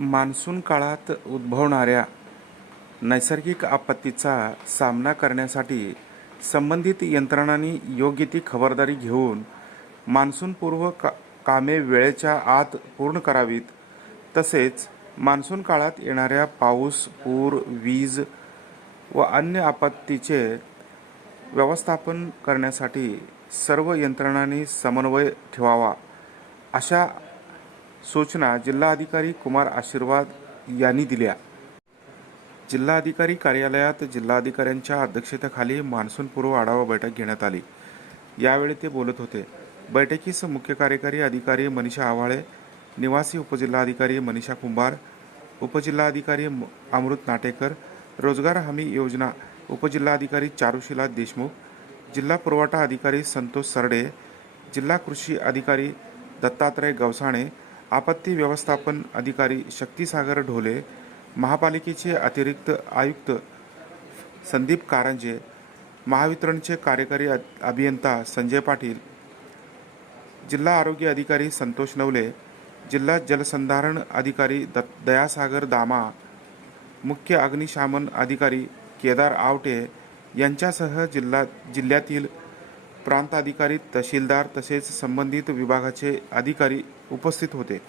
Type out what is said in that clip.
Monsoon काळात उद्भवणाऱ्या नैसर्गिक आपत्तीचा सामना करण्यासाठी संबंधित यंत्रणांनी योग्य ती खबरदारी घेऊन मान्सूनपूर्व का कामे वेळेच्या आत पूर्ण करावीत. तसेच मान्सून काळात येणाऱ्या पाऊस पूर वीज व अन्य आपत्तीचे व्यवस्थापन करण्यासाठी सर्व यंत्रणांनी समन्वय ठेवावा. अशा सूचना जिल्हाधिकारी कुमार आशीर्वाद यांनी दिल्या. जिल्हाधिकारी कार्यालयात जिल्हाधिकाऱ्यांच्या अध्यक्षतेखाली मान्सूनपूर्व आढावा बैठक घेण्यात आली. यावेळी ते बोलत होते. बैठकीस मुख्य कार्यकारी अधिकारी मनीषा आव्हाळे निवासी उपजिल्हाधिकारी मनीषा कुंभार उपजिल्हाधिकारी म- अमृत नाटेकर रोजगार हमी योजना उपजिल्हाधिकारी चारुशिला देशमुख जिल्हा पुरवठा अधिकारी संतोष सरडे जिल्हा कृषी अधिकारी दत्तात्रय गवसाणे आपत्ती व्यवस्थापन अधिकारी शक्तीसागर ढोले महापालिकेचे अतिरिक्त आयुक्त संदीप कारंजे महावितरणचे कार्यकारी अभियंता संजय पाटील जिल्हा आरोग्य अधिकारी संतोष नवले जिल्हा जलसंधारण अधिकारी द दयासागर दामा मुख्य अग्निशामन अधिकारी केदार आवटे यांच्यासह जिल्हा जिल्ह्यातील प्रांताधिकारी तहसीलदार तसेच संबंधित विभागाचे अधिकारी उपस्थित होते.